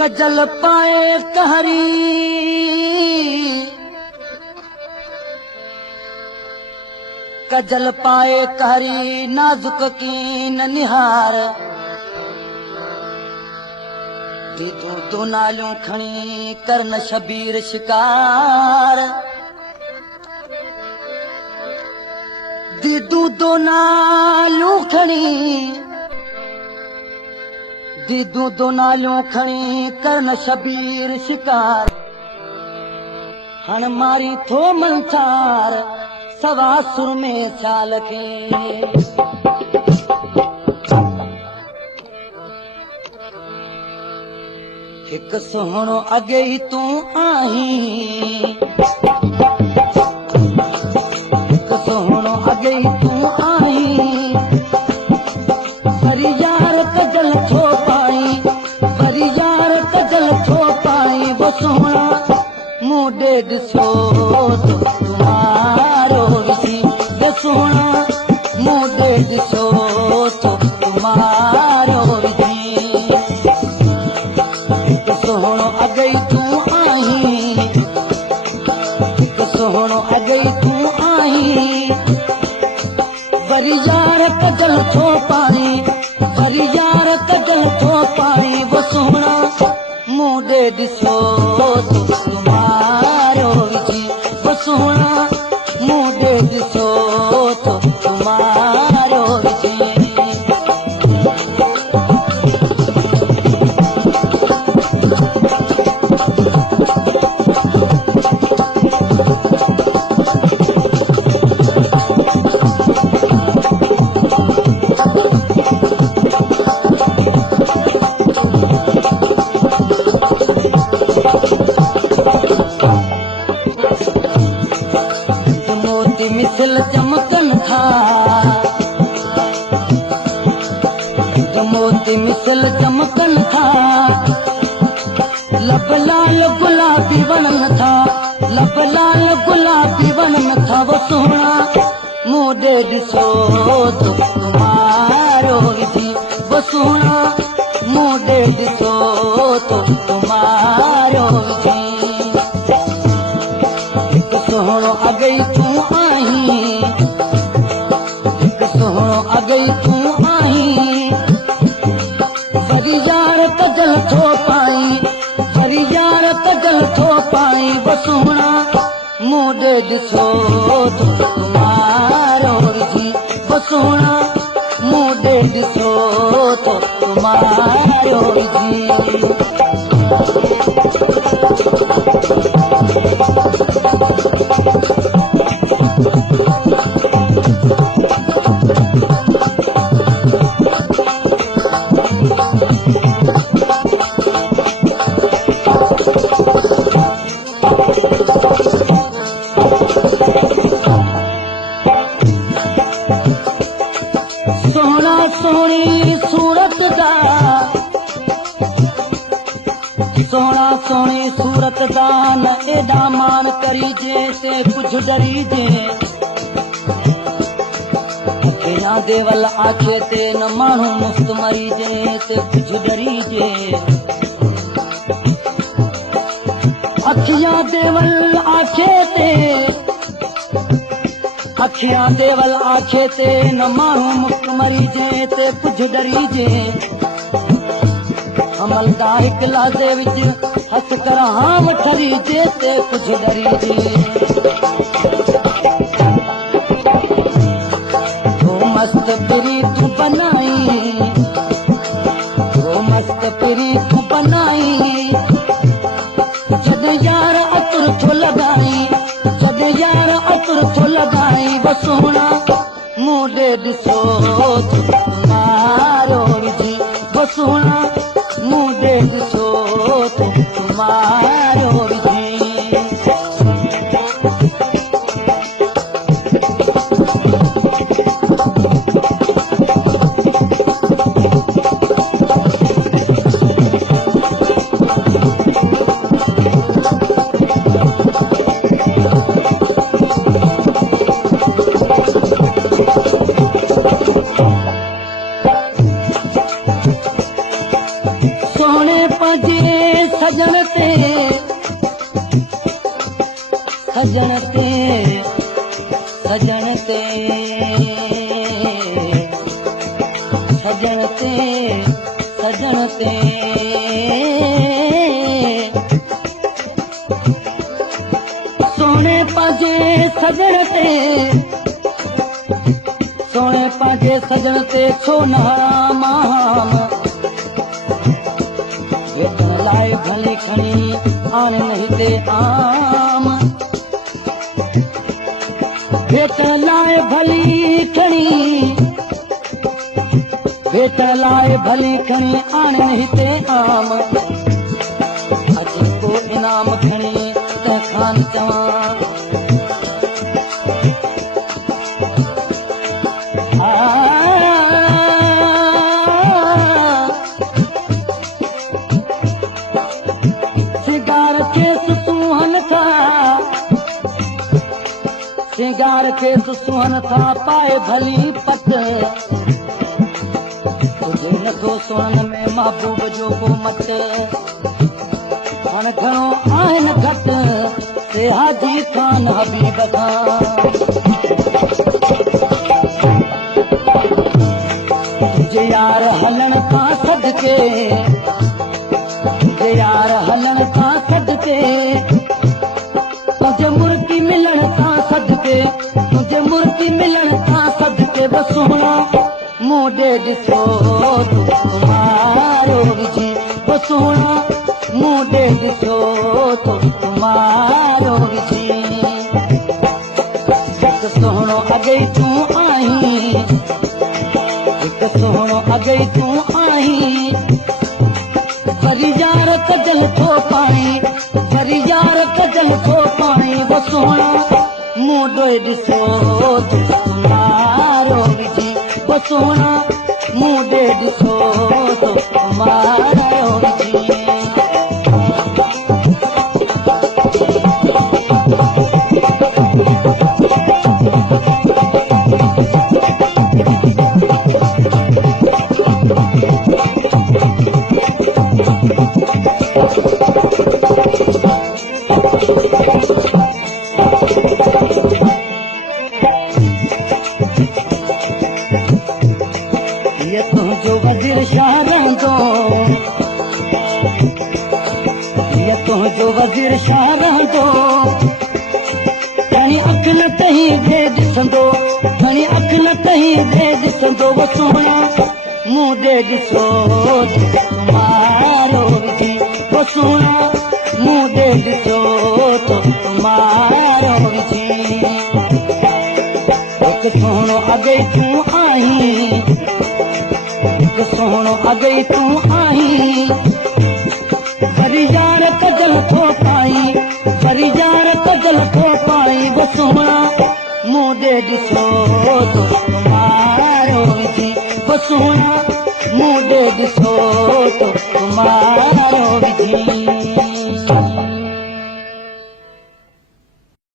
कजल पाए कहरी कजल पाए कहरी नाजुक कीन निहार दीदू दो नालियों खणी करन शबीर शिकार दीदू दो नालियों खणी दीदू दो नालियों खणी करन शबीर शिकार हण मारी थो मंसार सवा सुर में चाल के एक सोहणो अगे ही तू आहीं एक सोहणो अगे ही तू आहीं बरी यार कजल थो पाई बरी यार कजल थो पाई वो सोहणा मुंडे ॾिसो तुम्हारो विसी वो सोहणा मुंडे ॾिसो तो तुम्हारो विसी सोहणो अगई तू आहीं सोहणो अगई तू आहीं बरी यार कजल थो पाई बरी यार कजल थो पाई वो सोहणा मुंडे ॾिसो तुम्हारो विची वो सोहणा मुंडे ॾिसो तुम्हारो विची मिसल चमकन था मोती मिसल चमकन था लब लाल गुलाबी बनन था लब लाल गुलाबी बनन था वो सोहणा मुंडे ॾिसो तो तुम्हारो विधी वो सोहणा मुंडे ॾिसो तो तुम्हारो विधी एक सोहणो अगई तू आहीं एक सोहणो अगई तू आहीं बरी यार कजल थो पाई बरी यार कजल थो पाई वो सोहणा मुंडे ॾिसो तुम्हारो विधी वो सोहणा मुंडे ॾिसो तो तुम्हारो विधी सोहणा सोहणी सूरत दा सोहणा सोहणी सूरत दा न एॾा मान करी जे ते कुझु डरी जे बिना देवल आखे ते न माण्हू मुफ़्त मरी जे ते कुझु डरी जे अखियां देवल आखे ते अखियां देवल आखे ते न माण्हू मुफ़्त मरी जे ते कुझु डरी जे अमलदार क्लासे विच हथ कर हाम ठरी जे ते कुझु डरी जे वो मस्त पिरी तू बनाई वो मस्त पिरी तू बनाई जद यार अतर थो लगाई जद यार अतर थो लगाई वो सोहणा मुंडे ॾिसो तुम्हारो विधी वो सोहणा मुंडे ॾिसो तुम्हारो विधी सजण ते सजण ते सजण ते सजण ते सोने पाजे सजण ते सोने पाजे सजण ते छो न हराम वेतन लाइ भली खणी आन नहीं ते आम वेतन लाइ भली खणी वेतन लाइ भली खणी आन नहीं ते आम अॼु को इनाम खणी तंहिंखां चवां सिंगार खेस सुहन था पाए भली पत तुझे नथो सुहन में महबूब जो को मत हाणे घणो आहिनि घटि से हाजी खान हबीब खां तुझे यार हलण खां सदके तुझे यार हलण खां सदके तुझे मुर्गी मिलण खां सदके तुझे मुर्गी मिलण खां सदके बस सुहिणा मूं ॾे ॾिसो तुम्हारो विझी बस सुहिणा मूं ॾे ॾिसो तुम्हारो विझी हिकु सुहिणो अॻे तूं आहीं हिकु सुहिणो अॻे तूं आहीं वरी यार कजल थो पाणी वरी यार कजल थो पाणी वो सुहिणा मूं ॾे ॾिसो तुम्हारो विझी वो सुहिणा मूं ॾे ॾिसो तुम्हारो विझी ये तुझो वज़ीर शाह रहंदो ये तुझो वज़ीर शाह रहंदो खणी अख न कहीं ॾे ॾिसंदो खणी अख न कहीं ॾे ॾिसंदो वो सुहिणा मूं ॾे ॾिसो तुम्हारो विझी वो सुहिणा मूं ॾे ॾिसो तुम्हारो विझी हिकु सुहिणो अॻे तूं आहीं हिकु सुहिणो अॻे तूं आहीं वरी यार कजल थो पाई वरी यार कजल थो पाई वो सुहिणा मूं ॾे ॾिसो तुम्हारो विझी वो सुहिणा मूं ॾे ॾिसो तुम्हारो विझी